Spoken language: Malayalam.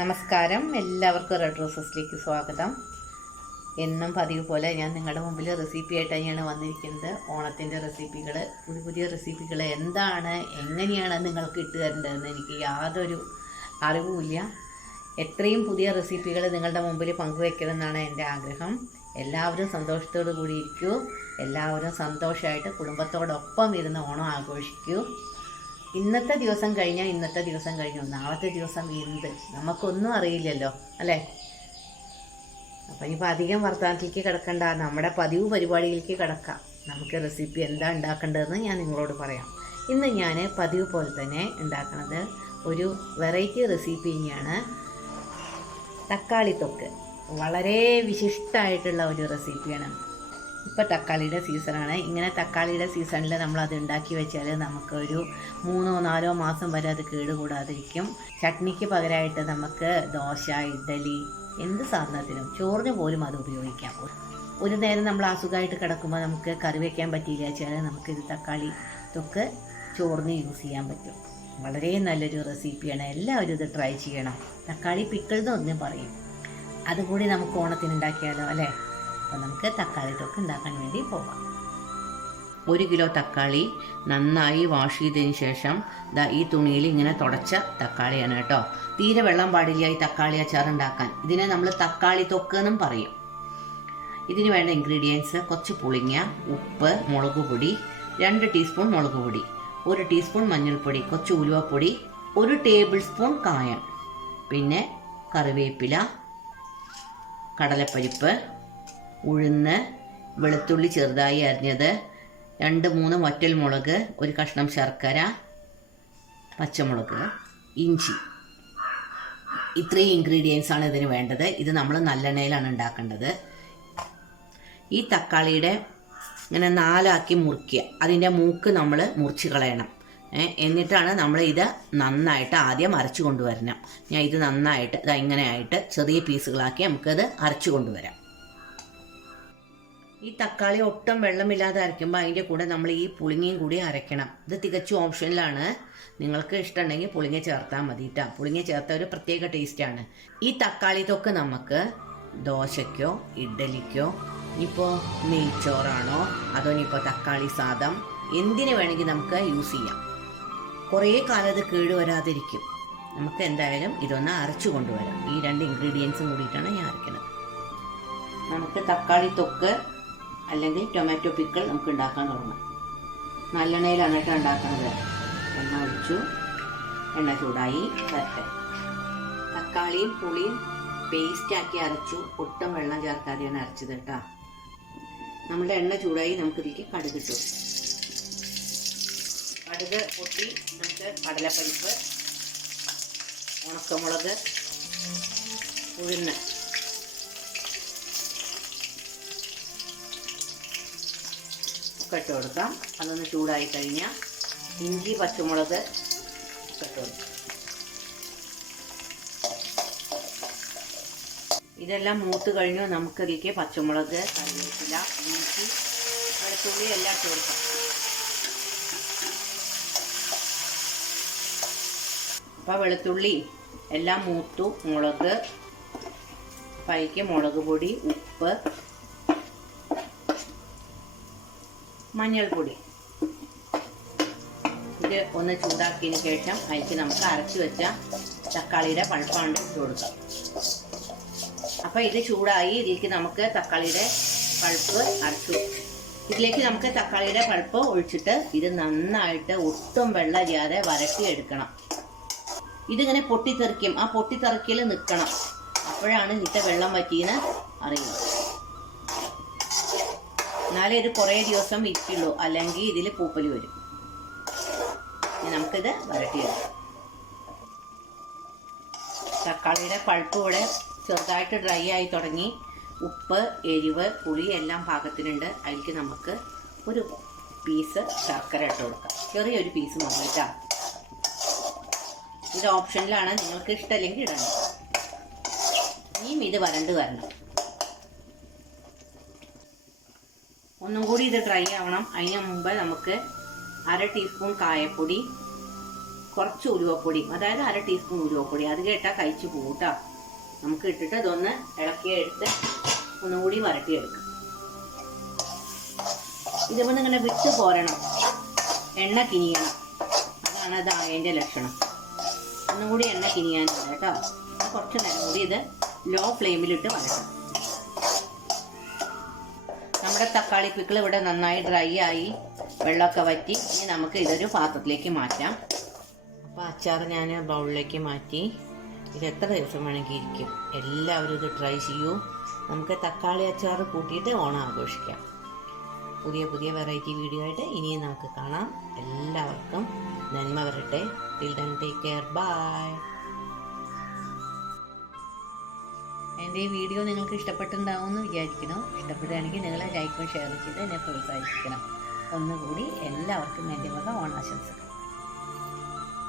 നമസ്കാരം, എല്ലാവർക്കും റെഡ് റോസസിലേക്ക് സ്വാഗതം. എന്നും പതിവ് പോലെ ഞാൻ നിങ്ങളുടെ മുമ്പിൽ റെസിപ്പി ആയിട്ട് തന്നെയാണ് വന്നിരിക്കുന്നത്. ഓണത്തിൻ്റെ റെസിപ്പികൾ, പുതിയ റെസിപ്പികൾ എന്താണ്, എങ്ങനെയാണ് നിങ്ങൾക്ക് ഇട്ട് തരേണ്ടതെന്ന് എനിക്ക് യാതൊരു അറിവുമില്ല. എത്രയും പുതിയ റെസിപ്പികൾ നിങ്ങളുടെ മുമ്പിൽ പങ്കുവെക്കണമെന്നാണ് എൻ്റെ ആഗ്രഹം. എല്ലാവരും സന്തോഷത്തോടു കൂടി ഇരിക്കൂ, എല്ലാവരും സന്തോഷമായിട്ട് കുടുംബത്തോടൊപ്പം ഇരുന്ന് ഓണം ആഘോഷിക്കൂ. ഇന്നത്തെ ദിവസം കഴിഞ്ഞു, നാളത്തെ ദിവസം എന്ത് നമുക്കൊന്നും അറിയില്ലല്ലോ അല്ലേ. അപ്പം ഇനിയിപ്പോൾ അധികം വർത്തമാനത്തിലേക്ക് കിടക്കണ്ട, നമ്മുടെ പതിവ് പരിപാടിയിലേക്ക് കിടക്കാം. നമുക്ക് റെസിപ്പി എന്താ ഉണ്ടാക്കേണ്ടതെന്ന് ഞാൻ നിങ്ങളോട് പറയാം. ഇന്ന് ഞാൻ പതിവ് പോലെ തന്നെ ഉണ്ടാക്കുന്നത് ഒരു വെറൈറ്റി റെസിപ്പി തന്നെയാണ്. തക്കാളി തൊക്ക് വളരെ വിശിഷ്ടമായിട്ടുള്ള ഒരു റെസിപ്പിയാണ്. ഇപ്പോൾ തക്കാളിയുടെ സീസണാണ്. ഇങ്ങനെ തക്കാളിയുടെ സീസണിൽ നമ്മളത് ഉണ്ടാക്കി വെച്ചാൽ നമുക്കൊരു 3-4 മാസം വരെ അത് കേടുകൂടാതിരിക്കും. ചട്നിക്ക് പകരമായിട്ട് നമുക്ക് ദോശ, ഇഡ്ഡലി, എന്ത് സാധനത്തിനും, ചോറിന് പോലും അത് ഉപയോഗിക്കാം. ഒരു നേരം നമ്മൾ അസുഖമായിട്ട് കിടക്കുമ്പോൾ നമുക്ക് കറി വയ്ക്കാൻ പറ്റിയില്ല വെച്ചാൽ നമുക്കിത് തക്കാളി തൊക്ക് ചോറിന് യൂസ് ചെയ്യാൻ പറ്റും. വളരെ നല്ലൊരു റെസിപ്പിയാണ്. എല്ലാവരും ഇത് ട്രൈ ചെയ്യണം. തക്കാളി പിക്കിൾന്നൊന്നും പറയും. അതുകൂടി നമുക്ക് ഓണത്തിന് ഉണ്ടാക്കിയാലോ അല്ലേ. അപ്പോൾ നമുക്ക് തക്കാളി തൊക്ക് ഉണ്ടാക്കാൻ വേണ്ടി പോകാം. 1 കിലോ തക്കാളി നന്നായി വാഷ് ചെയ്തതിന് ശേഷം ഈ തുണിയിൽ ഇങ്ങനെ തുടച്ച തക്കാളിയാണ് കേട്ടോ. തീരെ വെള്ളം പാടില്ല ഈ തക്കാളി അച്ചാർ ഉണ്ടാക്കാൻ. ഇതിനെ നമ്മൾ തക്കാളി തൊക്ക് എന്നും പറയും. ഇതിന് വേണ്ട ഇൻഗ്രീഡിയൻസ്: കുറച്ച് പുളിങ്ങ, ഉപ്പ്, മുളക് പൊടി, 2 ടീസ്പൂൺ മുളക് പൊടി, 1 ടീസ്പൂൺ മഞ്ഞൾപ്പൊടി, കുറച്ച് ഉലുവപ്പൊടി, 1 ടേബിൾ സ്പൂൺ കായം, പിന്നെ കറിവേപ്പില, കടലപ്പരിപ്പ്, ഉഴുന്ന്, വെളുത്തുള്ളി ചെറുതായി അരിഞ്ഞത്, 2-3 വറ്റൽമുളക്, 1 കഷ്ണം ശർക്കര, പച്ചമുളക്, ഇഞ്ചി. ഇത്രയും ഇൻഗ്രീഡിയൻസ് ആണ് ഇതിന് വേണ്ടത്. ഇത് നമ്മൾ നല്ലെണ്ണയിലാണ് ഉണ്ടാക്കേണ്ടത്. ഈ തക്കാളിയുടെ ഇങ്ങനെ 4 മുറിക്കുക. അതിൻ്റെ മൂക്ക് നമ്മൾ മുറിച്ച് കളയണം. എന്നിട്ടാണ് നമ്മൾ ഇത് നന്നായിട്ട് ആദ്യം അരച്ചു കൊണ്ടുവരണം. ഞാൻ ഇത് നന്നായിട്ട് ഇങ്ങനെയായിട്ട് ചെറിയ പീസുകളാക്കി നമുക്കത് അരച്ചു കൊണ്ടുവരാം. ഈ തക്കാളി ഒട്ടും വെള്ളമില്ലാതെ അരയ്ക്കുമ്പോൾ അതിൻ്റെ കൂടെ നമ്മൾ ഈ പുളിങ്ങയും കൂടി അരയ്ക്കണം. ഇത് തികച്ചും ഓപ്ഷനിലാണ്. നിങ്ങൾക്ക് ഇഷ്ടമുണ്ടെങ്കിൽ പുളിങ്ങ ചേർത്താൽ മതി കേട്ടോ. പുളിങ്ങ ചേർത്ത ഒരു പ്രത്യേക ടേസ്റ്റാണ്. ഈ തക്കാളി തൊക്ക് നമുക്ക് ദോശയ്ക്കോ ഇഡ്ഡലിക്കോ, ഇപ്പോൾ നെയ്ച്ചോറാണോ അതോ ഇനിയിപ്പോൾ തക്കാളി സാദം, എന്തിനു വേണമെങ്കിൽ നമുക്ക് യൂസ് ചെയ്യാം. കുറേ കാലം ഇത് കേടുവരാതിരിക്കും. നമുക്ക് എന്തായാലും ഇതൊന്ന് അരച്ചു കൊണ്ടുവരാം. ഈ 2 ഇൻഗ്രീഡിയൻസും കൂടിയിട്ടാണ് ഞാൻ അരയ്ക്കുന്നത്. നമുക്ക് തക്കാളി തൊക്ക് അല്ലെങ്കിൽ ടൊമാറ്റോ പിക്കിൾ നമുക്ക് ഉണ്ടാക്കാൻ തുടങ്ങാം. നല്ലെണ്ണയിലാണ് കേട്ടോ ഉണ്ടാക്കുന്നത്. എണ്ണ ഒഴിച്ചു, എണ്ണ ചൂടായി വരട്ടെ. തക്കാളിയും പുളിയും പേസ്റ്റാക്കി അരച്ചു, ഒട്ടും വെള്ളം ചേർക്കാതെയാണ് അരച്ചത് കേട്ടോ. നമ്മുടെ എണ്ണ ചൂടായി, നമുക്കിതിലേക്ക് കടുക് ഇട്ടു. കടുക് പൊട്ടി നമുക്ക് കടലപ്പരിപ്പ്, ഉണക്കമുളക്, ഉഴുന്ന് ഇട്ട് കൊടുക്കാം. അതൊന്ന് ചൂടായി കഴിഞ്ഞാൽ ഇഞ്ചി, പച്ചമുളക് ഇട്ട് കൊടുക്കാം. ഇതെല്ലാം മൂത്ത് കഴിഞ്ഞു. നമുക്കതിലേക്ക് പച്ചമുളക്, കറിവേപ്പില, ഇഞ്ചി, വെളുത്തുള്ളി എല്ലാം ഇട്ട് കൊടുക്കാം. അപ്പോൾ വെളുത്തുള്ളി എല്ലാം മൂത്തു. മുളക്, പൈക്ക് മുളക് പൊടി, ഉപ്പ്, മഞ്ഞൾപ്പൊടി, ഇത് ഒന്ന് ചൂടാക്കിയതിന് ശേഷം അതിലേക്ക് നമുക്ക് അരച്ചു വെച്ച തക്കാളിയുടെ പൾപ്പാണ്ട് ഇട്ട് കൊടുക്കാം. അപ്പോൾ ഇത് ചൂടായി. ഇതിലേക്ക് നമുക്ക് തക്കാളിയുടെ പൾപ്പ് അരച്ചു. ഇതിലേക്ക് നമുക്ക് തക്കാളിയുടെ പൾപ്പ് ഒഴിച്ചിട്ട് ഇത് നന്നായിട്ട് ഒട്ടും വെള്ളമില്ലാതെ വരട്ടിയെടുക്കണം. ഇതിങ്ങനെ പൊട്ടിത്തെറിക്കും. ആ പൊട്ടിത്തെറിക്കൽ നിൽക്കണം. അപ്പോഴാണ് ഇതിൻ്റെ വെള്ളം വറ്റിയെന്ന് അറിയുന്നത്. എന്നാലേ ഇത് കുറേ ദിവസം ഇരിക്കുള്ളൂ, അല്ലെങ്കിൽ ഇതിൽ പൂപ്പൽ വരും. നമുക്കിത് വരട്ടിയെടുക്കാം. തക്കാളിയുടെ പൾപ്പ് ഇവിടെ ചെറുതായിട്ട് ഡ്രൈ ആയി തുടങ്ങി. ഉപ്പ്, എരിവ്, പുളി എല്ലാം പാകത്തിനുണ്ട്. അതിലേക്ക് നമുക്ക് ഒരു പീസ് ശർക്കര ഇട്ട് കൊടുക്കാം. ചെറിയൊരു പീസ് മതി കേട്ടോ. ഇത് ഓപ്ഷനിലാണ്, നിങ്ങൾക്ക് ഇഷ്ടമല്ലെങ്കിൽ ഇടണം. ഇനിയും ഇത് വരണ്ട് വരണം. ഒന്നും കൂടി ഇത് ഡ്രൈ ആവണം. അതിന് മുമ്പ് നമുക്ക് 1/2 ടീസ്പൂൺ കായപ്പൊടി, കുറച്ച് ഉലുവപ്പൊടി, അതായത് 1/2 ടീസ്പൂൺ ഉലുവപ്പൊടി. അത് കേട്ടാൽ കഴിച്ച് പോട്ടാ. നമുക്ക് ഇട്ടിട്ട് ഇതൊന്ന് ഇളക്കിയെടുത്ത് ഒന്നുകൂടി വരട്ടിയെടുക്കാം. ഇതിപ്പോൾ ഇങ്ങനെ വിട്ട് പോരണം, എണ്ണ കിനിയണം. അതാണ് ഇത് അതിൻ്റെ ലക്ഷണം. ഒന്നും കൂടി എണ്ണ കിനിയാനുണ്ട് കേട്ടോ. കുറച്ച് നേരം കൂടി ഇത് ലോ ഫ്ലെയിമിലിട്ട് വരട്ടാം. നമ്മുടെ തക്കാളി പിക്കിൾ ഇവിടെ നന്നായി ഡ്രൈ ആയി, വെള്ളമൊക്കെ വറ്റി. ഇനി നമുക്ക് ഇതൊരു പാത്രത്തിലേക്ക് മാറ്റാം. അപ്പോൾ അച്ചാർ ഞാൻ ബൗളിലേക്ക് മാറ്റി. ഇത് എത്ര ദിവസം വേണമെങ്കിൽ ഇരിക്കും. എല്ലാവരും ഇത് ട്രൈ ചെയ്യൂ. നമുക്ക് തക്കാളി അച്ചാർ കൂട്ടിയിട്ട് ഓണം ആഘോഷിക്കാം. പുതിയ പുതിയ വെറൈറ്റി വീഡിയോ ആയിട്ട് ഇനിയും നമുക്ക് കാണാം. എല്ലാവർക്കും നന്മ വരട്ടെ. Till then take care, bye. എൻ്റെ ഈ വീഡിയോ നിങ്ങൾക്ക് ഇഷ്ടപ്പെട്ടിട്ടുണ്ടാവുമെന്ന് വിചാരിക്കുന്നു. ഇഷ്ടപ്പെടുകയാണെങ്കിൽ നിങ്ങൾ ലൈക്കും ഷെയർ ചെയ്ത് എന്നെ പ്രോത്സാഹിപ്പിക്കണം. ഒന്നുകൂടി എല്ലാവർക്കും എൻ്റെ വക ഓണാശംസകൾ.